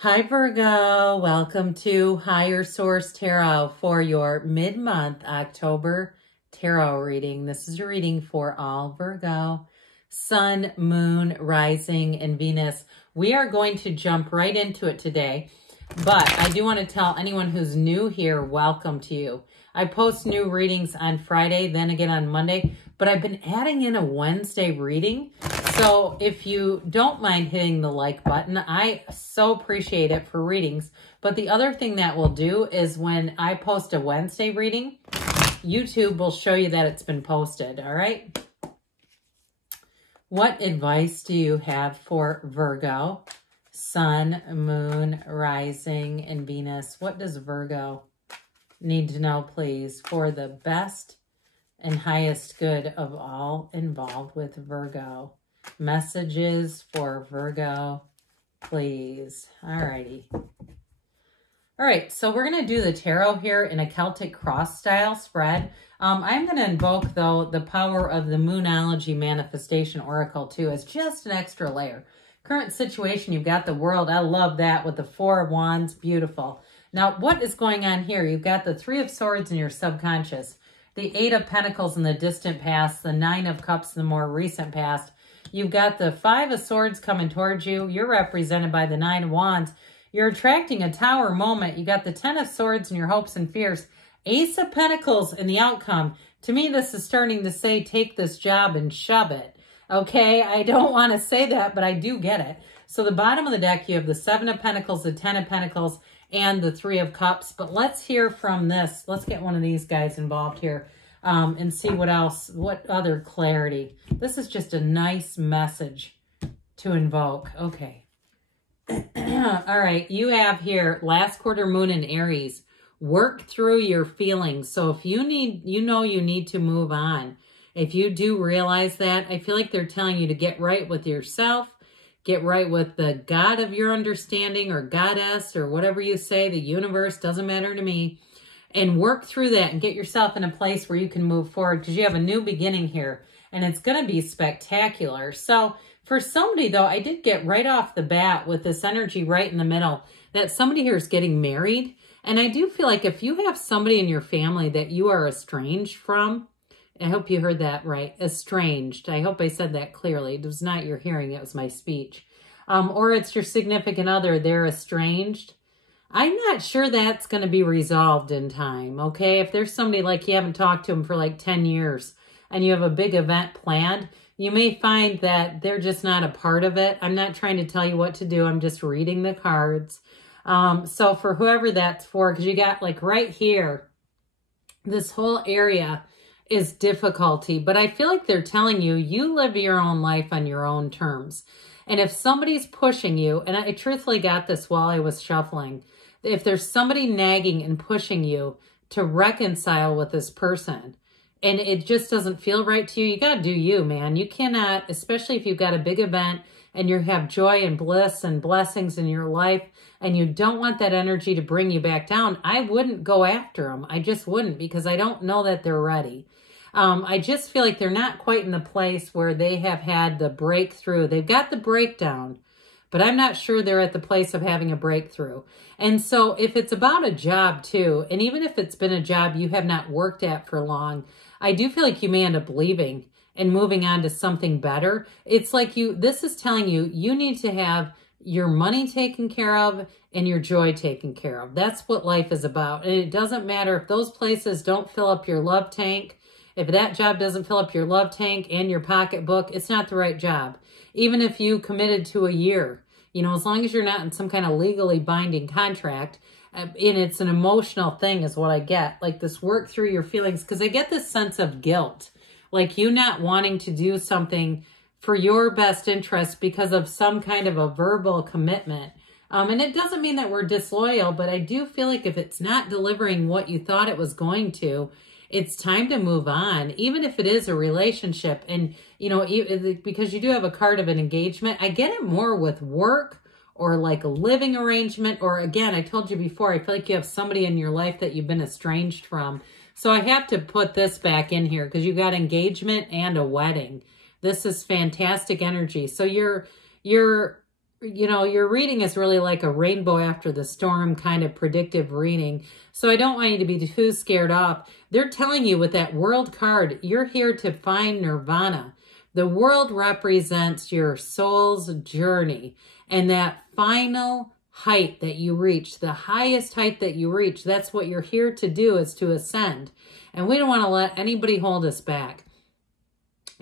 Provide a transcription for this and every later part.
Hi Virgo, welcome to Higher Source Tarot for your mid-month October tarot reading. This is your reading for all Virgo, Sun, Moon, Rising, and Venus. We are going to jump right into it today, but I do want to tell anyone who's new here, welcome to you. I post new readings on Friday, then again on Monday, but I've been adding in a Wednesday reading. So if you don't mind hitting the like button, I so appreciate it for readings. But the other thing that we'll do is when I post a Wednesday reading, YouTube will show you that it's been posted, all right? What advice do you have for Virgo, Sun, Moon, Rising, and Venus? What does Virgo need to know, please, for the best and highest good of all involved with Virgo? Messages for Virgo, please. Alrighty. All right, so we're going to do the tarot here in a Celtic cross style spread. I'm going to invoke, though, the power of the Moonology Manifestation Oracle, too, as just an extra layer. Current situation, you've got the World. I love that with the Four of Wands. Beautiful. Now, what is going on here? You've got the Three of Swords in your subconscious, the Eight of Pentacles in the distant past, the Nine of Cups in the more recent past. You've got the Five of Swords coming towards you. You're represented by the Nine of Wands. You're attracting a Tower moment. You got the Ten of Swords in your hopes and fears. Ace of Pentacles in the outcome. To me, this is starting to say, take this job and shove it. Okay, I don't want to say that, but I do get it. So the bottom of the deck, you have the Seven of Pentacles, the Ten of Pentacles, and the Three of Cups. But let's hear from this. Let's get one of these guys involved here. And see what else, what other clarity. This is just a nice message to invoke. Okay. All right. You have here last quarter moon in Aries. Work through your feelings. So if you need, you need to move on. If you do realize that, I feel like they're telling you to get right with yourself, get right with the God of your understanding or goddess or whatever you say, the universe, doesn't matter to me. And work through that and get yourself in a place where you can move forward because you have a new beginning here and it's going to be spectacular. So for somebody, though, I did get right off the bat with this energy right in the middle that somebody here is getting married. And I do feel like if you have somebody in your family that you are estranged from, I hope you heard that right, estranged. I hope I said that clearly. It was not your hearing, it was my speech. Or it's your significant other, they're estranged. I'm not sure that's going to be resolved in time, okay? If there's somebody like you haven't talked to them for like 10 years and you have a big event planned, you may find that they're just not a part of it. I'm not trying to tell you what to do. I'm just reading the cards. So for whoever that's for, because you got like right here, this whole area is difficulty. But I feel like they're telling you, you live your own life on your own terms. And if somebody's pushing you, and I truthfully got this while I was shuffling, if there's somebody nagging and pushing you to reconcile with this person and it just doesn't feel right to you, you got to do you, man. You cannot, especially if you've got a big event and you have joy and bliss and blessings in your life and you don't want that energy to bring you back down, I wouldn't go after them. I just wouldn't because I don't know that they're ready. I just feel like they're not quite in the place where they have had the breakthrough. They've got the breakdown, but I'm not sure they're at the place of having a breakthrough. And so if it's about a job too, and even if it's been a job you have not worked at for long, I do feel like you may end up leaving and moving on to something better. It's like this is telling you, you need to have your money taken care of and your joy taken care of. That's what life is about. And it doesn't matter if those places don't fill up your love tank. If that job doesn't fill up your love tank and your pocketbook, it's not the right job. Even if you committed to a year, as long as you're not in some kind of legally binding contract, and it's an emotional thing is what I get, like this work through your feelings, because I get this sense of guilt, like you not wanting to do something for your best interest because of some kind of a verbal commitment. And it doesn't mean that we're disloyal, but I do feel like if it's not delivering what you thought it was going to, it's time to move on, even if it is a relationship. And, because you do have a card of an engagement, I get it more with work or like a living arrangement. Or again, I told you before, I feel like you have somebody in your life that you've been estranged from. So I have to put this back in here because you got engagement and a wedding. This is fantastic energy. So you're you know, your reading is really like a rainbow after the storm kind of predictive reading. So I don't want you to be too scared off. They're telling you with that world card, you're here to find nirvana. The world represents your soul's journey, and that final height that you reach, the highest height that you reach, that's what you're here to do, is to ascend. And we don't want to let anybody hold us back.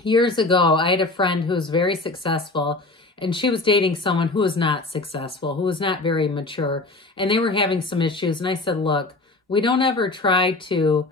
Years ago, I had a friend who was very successful, and she was dating someone who was not successful, who was not very mature, and they were having some issues. And I said, look, we don't ever try to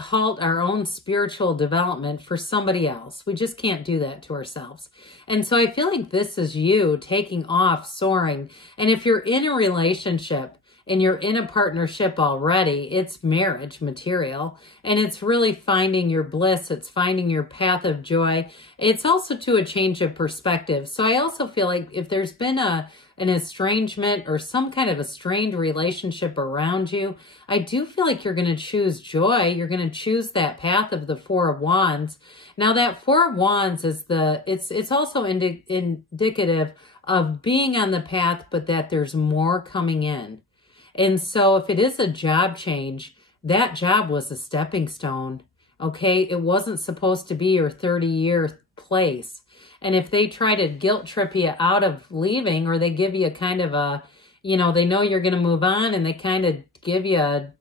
halt our own spiritual development for somebody else. We just can't do that to ourselves. And so I feel like this is you taking off, soaring. And if you're in a relationship and you're in a partnership already, it's marriage material, and it's really finding your bliss. It's finding your path of joy. It's also to a change of perspective. So I also feel like if there's been an estrangement or some kind of a strained relationship around you, I do feel like you're going to choose joy. You're going to choose that path of the Four of Wands. Now that Four of Wands is it's also indicative of being on the path, but that there's more coming in. And so if it is a job change, that job was a stepping stone, okay? It wasn't supposed to be your 30-year place. And if they try to guilt trip you out of leaving, or they give you kind of a, you know, they know you're going to move on, and they kind of give you a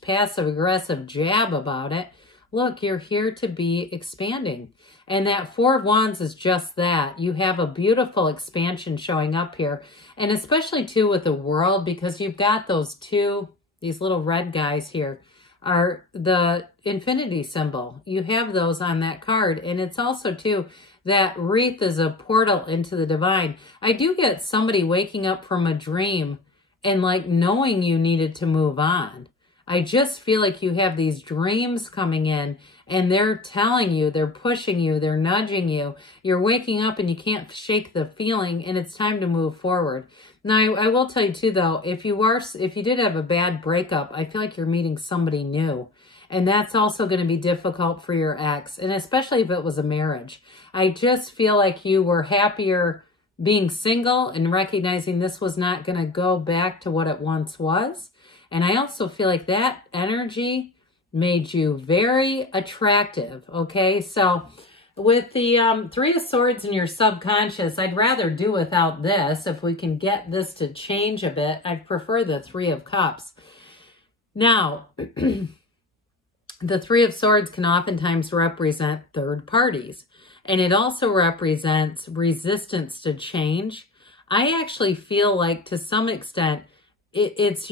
passive-aggressive jab about it, look, you're here to be expanding. And that Four of Wands is just that. You have a beautiful expansion showing up here. And especially too with the world, because you've got these little red guys here are the infinity symbol. You have those on that card. And it's also too, that wreath is a portal into the divine. I do get somebody waking up from a dream and like knowing you needed to move on. I just feel like you have these dreams coming in, and they're telling you, they're pushing you, they're nudging you. You're waking up and you can't shake the feeling, and it's time to move forward. Now, I will tell you too, though, if you did have a bad breakup, I feel like you're meeting somebody new. And that's also going to be difficult for your ex, and especially if it was a marriage. I just feel like you were happier being single and recognizing this was not going to go back to what it once was. And I also feel like that energy made you very attractive, okay? So with the Three of Swords in your subconscious, I'd rather do without this. If we can get this to change a bit, I'd prefer the Three of Cups. Now, the Three of Swords can oftentimes represent third parties, and it also represents resistance to change. I actually feel like to some extent, and this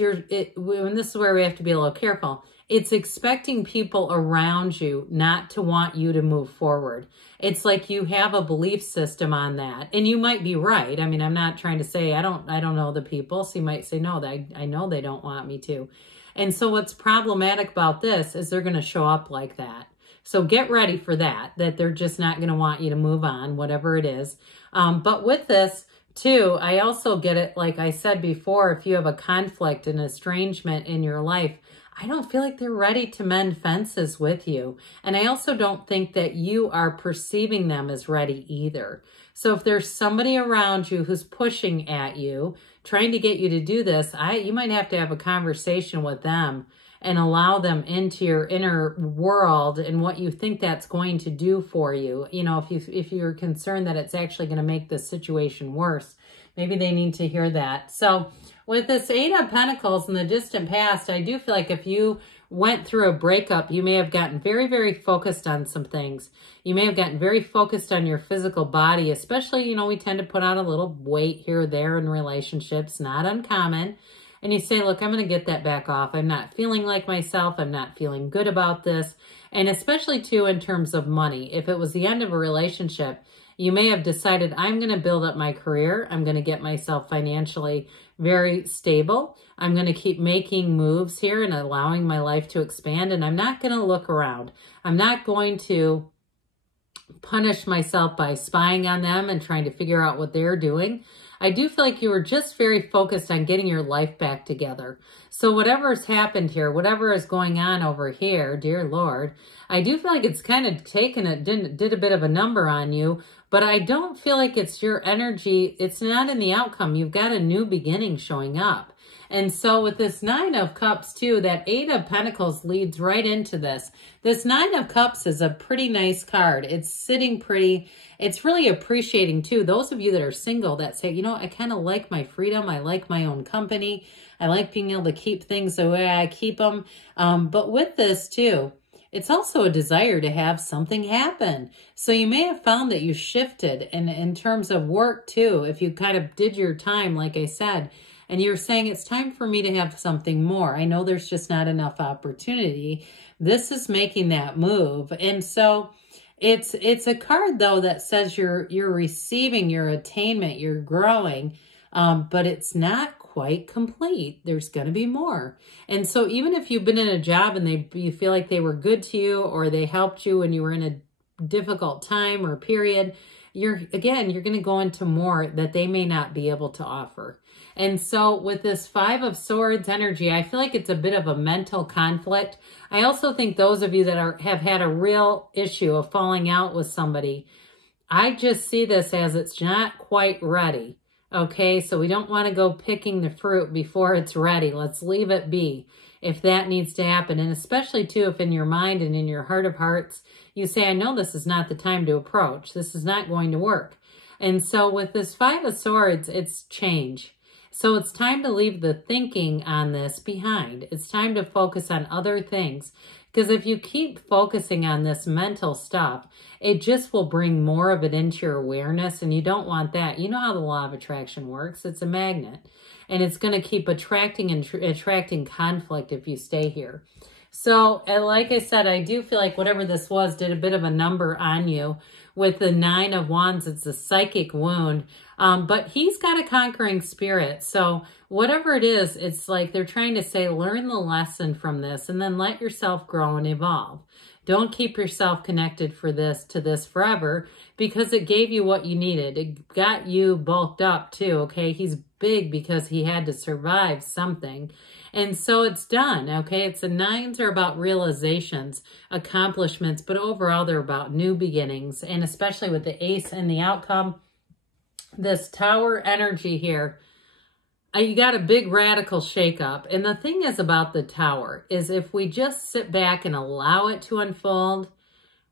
is where we have to be a little careful. It's expecting people around you not to want you to move forward. It's like you have a belief system on that, and you might be right. I mean, I'm not trying to say I don't know the people. So you might say, no, I know they don't want me to. And so what's problematic about this is they're going to show up like that. So get ready for that they're just not going to want you to move on, whatever it is. But with this, too, I also get it, like I said before, if you have a conflict and estrangement in your life, I don't feel like they're ready to mend fences with you. And I also don't think that you are perceiving them as ready either. So if there's somebody around you who's pushing at you, trying to get you to do this, you might have to have a conversation with them and allow them into your inner world and what you think that's going to do for you. You know, if you're concerned that it's actually going to make this situation worse, maybe they need to hear that. So with this Eight of Pentacles in the distant past, I do feel like if you went through a breakup, you may have gotten very, very focused on some things. You may have gotten very focused on your physical body, especially, you know, we tend to put on a little weight here or there in relationships, not uncommon. And you say, look, I'm going to get that back off. I'm not feeling like myself. I'm not feeling good about this. And especially, too, in terms of money. If it was the end of a relationship, you may have decided, I'm going to build up my career. I'm going to get myself financially very stable. I'm going to keep making moves here and allowing my life to expand. And I'm not going to look around. I'm not going to punish myself by spying on them and trying to figure out what they're doing. I do feel like you were just very focused on getting your life back together. So whatever's happened here, whatever is going on over here, dear Lord, I do feel like it's kind of did a bit of a number on you, but I don't feel like it's your energy. It's not in the outcome. You've got a new beginning showing up. And so with this 9 of Cups too, that 8 of Pentacles leads right into this. This 9 of Cups is a pretty nice card. It's sitting pretty. It's really appreciating too. Those of you that are single that say, you know, I kind of like my freedom. I like my own company. I like being able to keep things the way I keep them. But with this too, it's also a desire to have something happen. So you may have found that you shifted in terms of work too. If you kind of did your time, like I said, and you're saying it's time for me to have something more. I know there's just not enough opportunity. This is making that move. And so it's a card though that says you're receiving your attainment, you're growing, but it's not quite complete. There's going to be more. And so even if you've been in a job and you feel like they were good to you or they helped you when you were in a difficult time or period, you're going to go into more that they may not be able to offer. And so with this 5 of Swords energy, I feel like it's a bit of a mental conflict. I also think those of you that have had a real issue of falling out with somebody, I just see this as it's not quite ready. Okay, so we don't want to go picking the fruit before it's ready. Let's leave it be if that needs to happen. And especially too, if in your mind and in your heart of hearts, you say, I know this is not the time to approach. This is not going to work. And so with this 5 of Swords, it's change. So it's time to leave the thinking on this behind. It's time to focus on other things. Because if you keep focusing on this mental stuff, it just will bring more of it into your awareness, and you don't want that. You know how the law of attraction works. It's a magnet, and it's going to keep attracting and attracting conflict if you stay here. So, like I said, I do feel like whatever this was did a bit of a number on you. With the 9 of Wands, it's a psychic wound, but he's got a conquering spirit. So whatever it is, it's like they're trying to say, learn the lesson from this and then let yourself grow and evolve. Don't keep yourself connected to this forever, because it gave you what you needed. It got you bulked up too, okay? He's big because he had to survive something. And so it's done, okay? It's the 9s are about realizations, accomplishments, but overall they're about new beginnings. And especially with the Ace and the outcome, this Tower energy here, you got a big radical shakeup. And the thing is about the Tower is if we just sit back and allow it to unfold,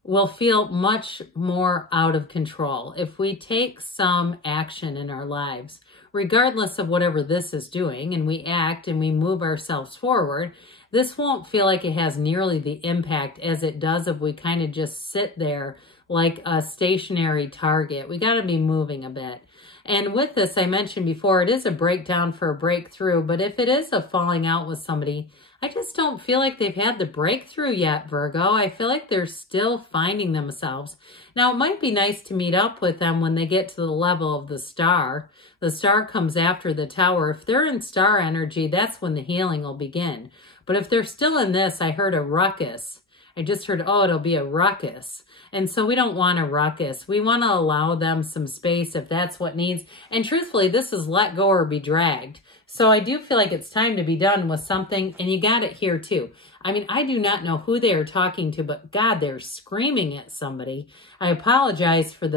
we'll feel much more out of control. If we take some action in our lives, regardless of whatever this is doing, and we act and we move ourselves forward, this won't feel like it has nearly the impact as it does if we kind of just sit there like a stationary target. We got to be moving a bit. And with this, I mentioned before, it is a breakdown for a breakthrough, but if it is a falling out with somebody, I just don't feel like they've had the breakthrough yet, Virgo. I feel like they're still finding themselves. Now, it might be nice to meet up with them when they get to the level of the Star. The Star comes after the Tower. If they're in Star energy, that's when the healing will begin. But if they're still in this, I heard a ruckus. I just heard, oh, it'll be a ruckus. And so we don't want a ruckus. We want to allow them some space if that's what needs. And truthfully, this is let go or be dragged. So I do feel like it's time to be done with something. And you got it here too. I mean, I do not know who they are talking to, but God, they're screaming at somebody. I apologize for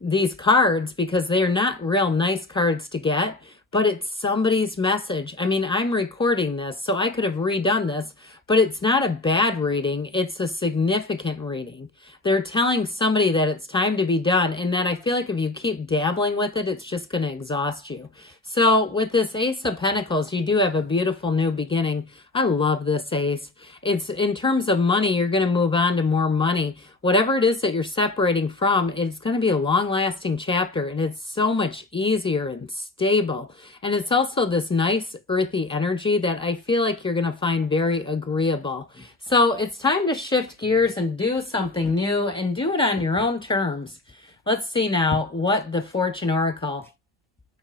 these cards because they're not real nice cards to get, but it's somebody's message. I mean, I'm recording this, so I could have redone this, but it's not a bad reading. It's a significant reading. They're telling somebody that it's time to be done, and that I feel like if you keep dabbling with it, it's just going to exhaust you. So with this Ace of Pentacles, you do have a beautiful new beginning. I love this Ace. It's in terms of money, you're going to move on to more money. Whatever it is that you're separating from, it's going to be a long-lasting chapter, and it's so much easier and stable. And it's also this nice earthy energy that I feel like you're going to find very agreeable. So it's time to shift gears and do something new and do it on your own terms. Let's see now what the Fortune Oracle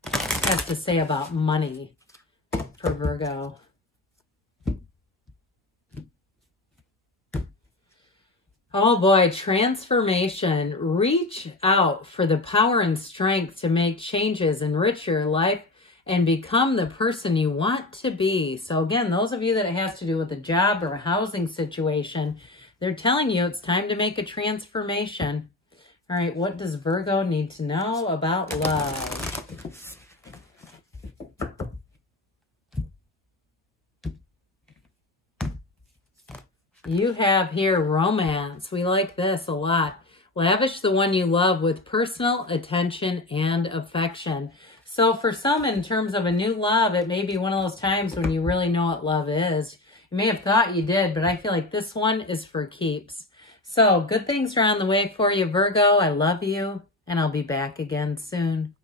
has to say about money for Virgo. Oh boy, transformation. Reach out for the power and strength to make changes, enrich your life, and become the person you want to be. So again, those of you that it has to do with a job or a housing situation, they're telling you it's time to make a transformation. All right, what does Virgo need to know about love? You have here romance. We like this a lot. Lavish the one you love with personal attention and affection. So for some, in terms of a new love, it may be one of those times when you really know what love is. You may have thought you did, but I feel like this one is for keeps. So good things are on the way for you, Virgo. I love you, and I'll be back again soon.